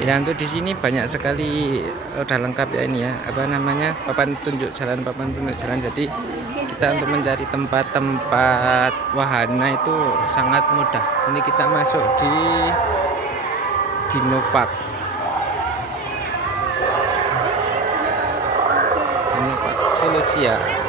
Ya untuk di sini banyak sekali, udah lengkap ya ini ya, apa namanya, papan tunjuk jalan. Jadi kita untuk mencari tempat-tempat wahana itu sangat mudah. Ini kita masuk di Dino Park. Dino Park Solusia.